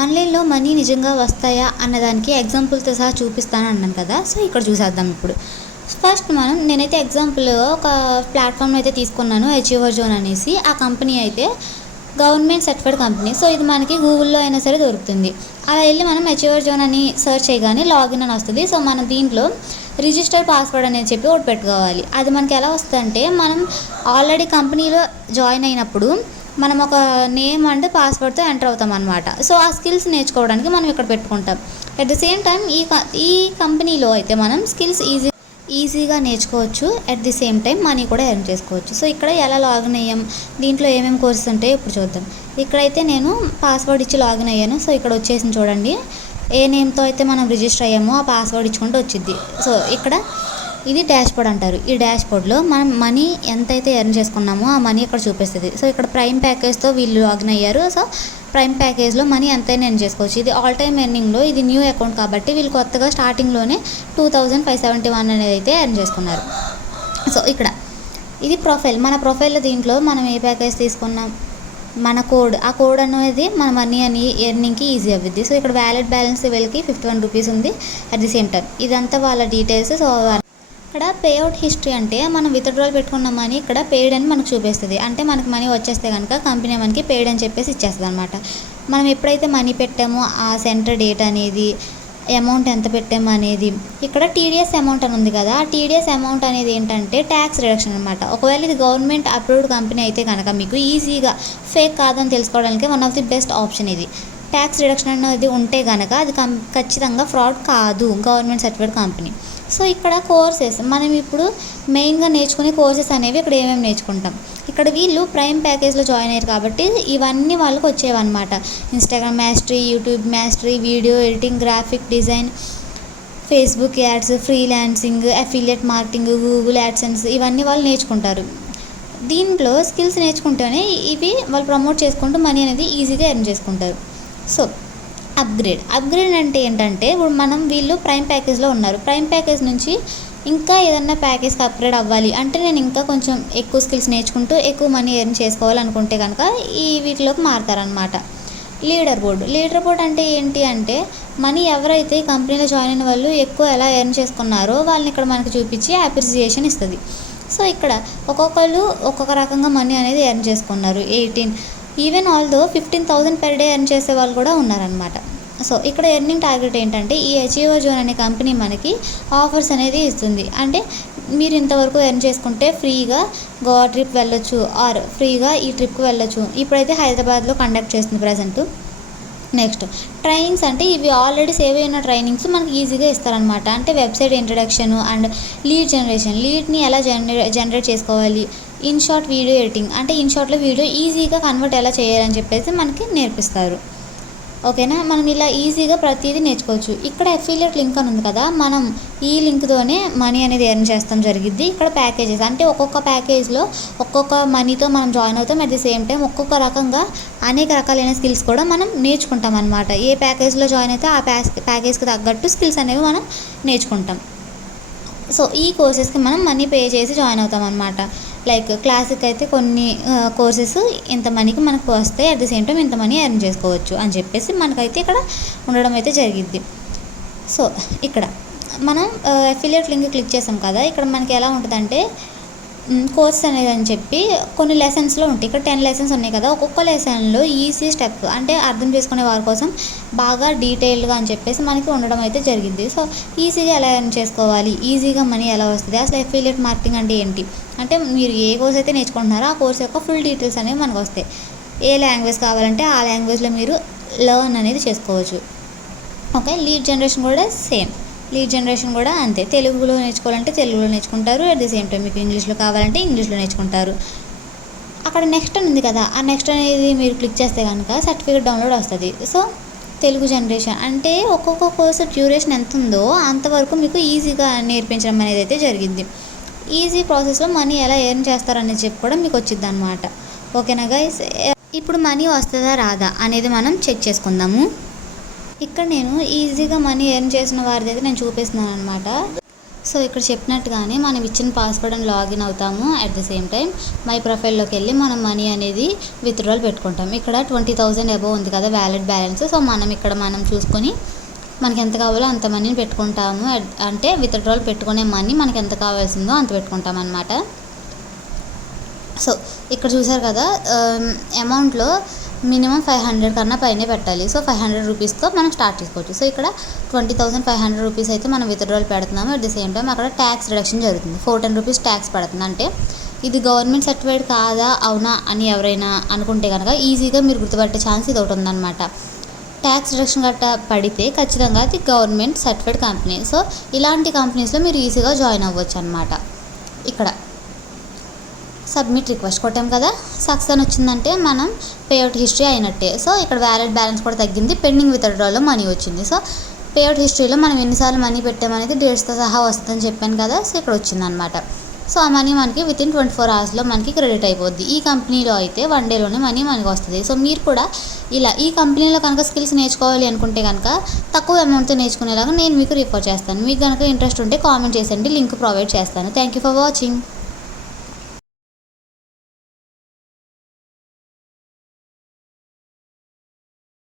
ఆన్లైన్లో మనీ నిజంగా వస్తాయా అన్నదానికి ఎగ్జాంపుల్తో సహా చూపిస్తాను అన్నాను కదా. సో ఇక్కడ చూసేద్దాం ఇప్పుడు. ఫస్ట్ నేనైతే ఎగ్జాంపుల్ ఒక ప్లాట్ఫామ్ అయితే తీసుకున్నాను, అచీవర్ జోన్ అనేసి. ఆ కంపెనీ అయితే గవర్నమెంట్ సర్టిఫైడ్ కంపెనీ. సో ఇది మనకి గూగుల్లో అయినా సరే దొరుకుతుంది. అలా వెళ్ళి మనం అచీవర్ జోన్ అని సెర్చ్ చేయగానే లాగిన్ అని వస్తుంది. సో మనం దీంట్లో రిజిస్టర్ పాస్వర్డ్ అనేది చెప్పి ఒకటి పెట్టుకోవాలి. అది మనకి ఎలా వస్తుందంటే, మనం ఆల్రెడీ కంపెనీలో జాయిన్ అయినప్పుడు మనం ఒక నేమ్ అండ్ పాస్వర్డ్తో ఎంటర్ అవుతాం అనమాట. సో ఆ స్కిల్స్ నేర్చుకోవడానికి మనం ఇక్కడ పెట్టుకుంటాం. అట్ ద సేమ్ టైం ఈ కంపెనీలో అయితే మనం స్కిల్స్ ఈజీగా నేర్చుకోవచ్చు. At the same time money కూడా ఎర్న్ చేసుకోవచ్చు. సో ఇక్కడ ఎలా లాగిన్ అయ్యాం, దీంట్లో ఏమేమి కోర్సెస్ ఉంటాయో ఇప్పుడు చూద్దాం. ఇక్కడైతే నేను పాస్వర్డ్ ఇచ్చి లాగిన్ అయ్యాను. సో ఇక్కడ వచ్చేసింది చూడండి. ఏ నేమ్తో అయితే మనం రిజిస్టర్ అయ్యామో ఆ పాస్వర్డ్ ఇచ్చుకుంటూ వచ్చింది. సో ఇక్కడ ఇది డాష్బోర్డ్ అంటారు. ఈ డాష్బోర్డ్లో మనం మనీ ఎంతైతే ఎర్న్ చేసుకున్నామో ఆ మనీ ఇక్కడ చూపిస్తుంది. సో ఇక్కడ ప్రైమ్ ప్యాకేజ్తో వీళ్ళు లాగిన్ అయ్యారు. సో ప్రైమ్ ప్యాకేజ్లో మనీ ఎంతైనా ఎర్న్ చేసుకోవచ్చు. ఇది ఆల్ టైమ్ ఎర్నింగ్లో ఇది న్యూ అకౌంట్ కాబట్టి వీళ్ళు కొత్తగా స్టార్టింగ్లోనే 2571 అనేది అయితే ఎర్న్ చేసుకున్నారు. సో ఇక్కడ ఇది ప్రొఫైల్. మన ప్రొఫైల్లో దీంట్లో మనం ఏ ప్యాకేజ్ తీసుకున్నాం, మన ఆ కోడ్ అనేది మన మనీ అని ఎర్నింగ్కి ఈజీ అవుద్ది. సో ఇక్కడ వ్యాలిడ్ బ్యాలెన్స్ వీళ్ళకి 51 రూపీస్ ఉంది. అట్ ది సేమ్ టైం ఇదంతా వాళ్ళ డీటెయిల్స్. సో ఇక్కడ పేఅవుట్ హిస్టరీ అంటే మనం విత్డ్రాల్ పెట్టుకున్న మనీ ఇక్కడ పెయిడ్ అని మనకు చూపిస్తుంది. అంటే మనకి మనీ వచ్చేస్తే కనుక కంపెనీ మనకి పెయిడ్ అని చెప్పేసి ఇచ్చేస్తుంది అనమాట. మనం ఎప్పుడైతే మనీ పెట్టామో ఆ సెంటర్ డేట్ అనేది, అమౌంట్ ఎంత పెట్టాము అనేది, ఇక్కడ టీడీఎస్ అమౌంట్ అని ఉంది కదా. ఆ టీడీఎస్ అమౌంట్ అనేది ఏంటంటే ట్యాక్స్ రిడక్షన్ అనమాట. ఒకవేళ ఇది గవర్నమెంట్ అప్రూవ్డ్ కంపెనీ అయితే కనుక మీకు ఈజీగా ఫేక్ కాదని తెలుసుకోవడానికి one of the best option ఇది. ట్యాక్స్ రిడక్షన్ అనేది ఉంటే కనుక అది ఖచ్చితంగా ఫ్రాడ్ కాదు, గవర్నమెంట్ సర్టిఫైడ్ కంపెనీ. సో ఇక్కడ కోర్సెస్ మనం ఇప్పుడు మెయిన్గా నేర్చుకునే కోర్సెస్ అనేవి ఇక్కడ ఏమేమి నేర్చుకుంటాం. ఇక్కడ వీళ్ళు ప్రైమ్ ప్యాకేజ్లో జాయిన్ అయ్యారు కాబట్టి ఇవన్నీ వాళ్ళకి వచ్చేవన్నమాట. Instagram mastery, YouTube mastery, video editing, graphic design, Facebook ads, freelancing, affiliate marketing, Google AdSense, ఇవన్నీ వాళ్ళు నేర్చుకుంటారు. దీంట్లో స్కిల్స్ నేర్చుకుంటేనే ఇవి వాళ్ళు ప్రమోట్ చేసుకుంటూ మనీ అనేది ఈజీగా ఎర్న్ చేసుకుంటారు. సో అప్గ్రేడ్ అంటే ఏంటంటే, ఇప్పుడు వీళ్ళు ప్రైమ్ ప్యాకేజ్లో ఉన్నారు. ప్రైమ్ ప్యాకేజ్ నుంచి ఇంకా ఏదన్నా ప్యాకేజ్కి అప్గ్రేడ్ అవ్వాలి అంటే, నేను ఇంకా కొంచెం ఎక్కువ స్కిల్స్ నేర్చుకుంటూ ఎక్కువ మనీ ఎర్న్ చేసుకోవాలనుకుంటే కనుక వీటిలోకి మారుతారనమాట. లీడర్ బోర్డ్ అంటే ఏంటి అంటే, మనీ ఎవరైతే కంపెనీలో జాయిన్ అయిన వాళ్ళు ఎక్కువ ఎలా ఎర్న్ చేసుకున్నారో వాళ్ళని ఇక్కడ మనకి చూపించి అప్రిసియేషన్ ఇస్తుంది. సో ఇక్కడ ఒక్కొక్కళ్ళు ఒక్కొక్క రకంగా మనీ అనేది ఎర్న్ చేసుకున్నారు. 18 even although 15,000 per day earn చేసే వాళ్ళు కూడా ఉన్నారనమాట. సో ఇక్కడ ఎర్నింగ్ టార్గెట్ ఏంటంటే, ఈ అచీవర్ జోన్ అనే కంపెనీ మనకి ఆఫర్స్ అనేది ఇస్తుంది. అంటే మీరు ఇంతవరకు ఎర్న్ చేసుకుంటే ఫ్రీగా గోవా ట్రిప్ వెళ్ళొచ్చు, ఆర్ ఫ్రీగా ఈ ట్రిప్కి వెళ్ళొచ్చు. ఇప్పుడైతే హైదరాబాద్లో కండక్ట్ చేస్తుంది ప్రజెంట్. నెక్స్ట్ ట్రైనింగ్స్ అంటే ఇవి ఆల్రెడీ సేవ్ అయిన ట్రైనింగ్స్ మనకి ఈజీగా ఇస్తారనమాట. అంటే website introduction and lead generation, లీడ్ని ఎలా జనరేట్ చేసుకోవాలి, ఇన్ షార్ట్ వీడియో ఎడిటింగ్ అంటే ఇన్ షార్ట్లో వీడియో ఈజీగా కన్వర్ట్ ఎలా చేయాలని చెప్పేసి మనకి నేర్పిస్తారు. ఓకేనా, మనం ఇలా ఈజీగా ప్రతిదీ నేర్చుకోవచ్చు. ఇక్కడ అఫిలియేట్ లింక్ అని ఉంది కదా, మనం ఈ లింక్తోనే మనీ అనేది ఎర్న్ చేస్తాం జరిగిద్ది. ఇక్కడ ప్యాకేజెస్ అంటే ఒక్కొక్క ప్యాకేజ్లో ఒక్కొక్క మనీతో మనం జాయిన్ అవుతాం. అట్ ది సేమ్ టైం ఒక్కొక్క రకంగా అనేక రకాలైన స్కిల్స్ కూడా మనం నేర్చుకుంటాం అనమాట. ఏ ప్యాకేజ్లో జాయిన్ అయితే ఆ ప్యాకేజ్కి తగ్గట్టు స్కిల్స్ అనేవి మనం నేర్చుకుంటాం. సో ఈ కోర్సెస్కి మనం మనీ పే చేసి జాయిన్ అవుతాం అనమాట. లైక్ క్లాసిక్ అయితే కొన్ని కోర్సెస్ ఇంత మనీకి మనకు వస్తాయి, అట్ ది సేమ్ టైం ఇంత మనీ ఎర్న్ చేసుకోవచ్చు అని చెప్పేసి మనకైతే ఇక్కడ ఉండడం అయితే జరిగిద్ది. సో ఇక్కడ మనం అఫిలియేట్ లింక్ క్లిక్ చేసాం కదా, ఇక్కడ మనకి ఎలా ఉంటుందంటే కోర్స్ అనేది అని చెప్పి కొన్ని లెసన్స్లో ఉంటాయి. ఇక్కడ 10 లెసన్స్ ఉన్నాయి కదా, ఒక్కొక్క లెసన్లో ఈజీ స్టెప్ అంటే అర్థం చేసుకునే వారి కోసం బాగా డీటెయిల్డ్గా అని చెప్పేసి మనకి ఉండడం అయితే జరిగింది. సో ఈజీగా ఎలా ఎర్న్ చేసుకోవాలి, ఈజీగా మనీ ఎలా వస్తుంది, అసలు అఫిలియేట్ మార్కెటింగ్ అంటే ఏంటి అంటే, మీరు ఏ కోర్స్ అయితే నేర్చుకుంటున్నారో ఆ కోర్స్ యొక్క ఫుల్ డీటెయిల్స్ అనేవి మనకు వస్తాయి. ఏ లాంగ్వేజ్ కావాలంటే ఆ లాంగ్వేజ్లో మీరు లెర్న్ అనేది చేసుకోవచ్చు. ఓకే, లీడ్ జనరేషన్ కూడా సేమ్, లీడ్ జనరేషన్ కూడా అంతే. తెలుగులో నేర్చుకోవాలంటే తెలుగులో నేర్చుకుంటారు, అట్ ది సేమ్ టైం మీకు ఇంగ్లీష్లో కావాలంటే ఇంగ్లీష్లో నేర్చుకుంటారు. అక్కడ నెక్స్ట్ అని ఉంది కదా, ఆ నెక్స్ట్ అనేది మీరు క్లిక్ చేస్తే కనుక సర్టిఫికేట్ డౌన్లోడ్ వస్తుంది. సో తెలుగు జనరేషన్ అంటే ఒక్కొక్క కోర్సు డ్యూరేషన్ ఎంత ఉందో అంతవరకు మీకు ఈజీగా నేర్పించడం అనేది అయితే జరిగింది. ఈజీ ప్రాసెస్లో మనీ ఎలా ఎర్న్ చేస్తారనేది చెప్పి కూడా మీకు వచ్చింది అనమాట. ఓకేనా గైస్, ఇప్పుడు మనీ వస్తుందా రాదా అనేది మనం చెక్ చేసుకుందాము. ఇక్కడ నేను ఈజీగా మనీ ఎర్న్ చేసిన వారిది అయితే నేను చూపిస్తున్నాను అనమాట. సో సో ఇక్కడ చెప్పినట్టుగానే మనం ఇచ్చిన పాస్వర్డ్ అని లాగిన్ అవుతాము. At the same time my ప్రొఫైల్లోకి వెళ్ళి మనం మనీ అనేది విత్డ్రాల్ పెట్టుకుంటాం. ఇక్కడ 20,000 అబోవ్ ఉంది కదా వ్యాలిడ్ బ్యాలెన్స్. సో మనం చూసుకొని మనకి ఎంత కావాలో అంత మనీని పెట్టుకుంటాము. అంటే విత్డ్రాల్ పెట్టుకునే మనీ మనకి ఎంత కావాల్సిందో అంత పెట్టుకుంటాం అన్నమాట. సో ఇక్కడ చూసారు కదా, అమౌంట్లో మినిమం 500 కన్నా పైనే పెట్టాలి. సో 500 రూపీస్తో మనం స్టార్ట్ చేసుకోవచ్చు. సో ఇక్కడ 20,500 రూపీస్ అయితే మనం విత్డ్రాల్ పెడుతున్నాము. అట్ ది సేమ్ టైం అక్కడ ట్యాక్స్ రిడక్షన్ జరుగుతుంది. 410 రూపీస్ ట్యాక్స్ పడుతుంది. అంటే ఇది గవర్నమెంట్ సర్టిఫైడ్ కాదా అవునా అని ఎవరైనా అనుకుంటే కనుక ఈజీగా మీరు గుర్తుపట్టే ఛాన్స్ ఇది ఒకటి ఉందన్నమాట. ట్యాక్స్ రిడక్షన్ గట్ట పడితే ఖచ్చితంగా అది గవర్నమెంట్ సర్టిఫైడ్ కంపెనీ. సో ఇలాంటి కంపెనీస్లో మీరు ఈజీగా జాయిన్ అవ్వచ్చు అనమాట. ఇక్కడ సబ్మిట్ రిక్వెస్ట్ కొట్టాం కదా, సక్సెస్ అని వచ్చిందంటే మనం పేఅవుట్ హిస్టరీ అయినట్టే. సో ఇక్కడ వ్యాలిడ్ బ్యాలెన్స్ కూడా తగ్గింది, పెండింగ్ విత్డ్రాలో మనీ వచ్చింది. సో పేఅవుట్ హిస్టరీలో మనం ఎన్నిసార్లు మనీ పెట్టామనేది డేట్స్తో సహా వస్తుందని చెప్పాను కదా. సో ఇక్కడ వచ్చిందనమాట. సో ఆ మనీ మనకి వితిన్ 24 అవర్స్లో మనకి క్రెడిట్ అయిపోద్ది. ఈ కంపెనీలో అయితే 1 డేలోనే మనీ మనకి వస్తుంది. సో మీరు కూడా ఇలా ఈ కంపెనీలో కనుక స్కిల్స్ నేర్చుకోవాలి అనుకుంటే కనుక తక్కువ అమౌంట్తో నేర్చుకునేలాగా నేను మీకు రిఫర్ చేస్తాను. మీకు కనుక ఇంట్రెస్ట్ ఉంటే కామెంట్ చేయండి, లింక్ ప్రొవైడ్ చేస్తాను. Thank you for watching.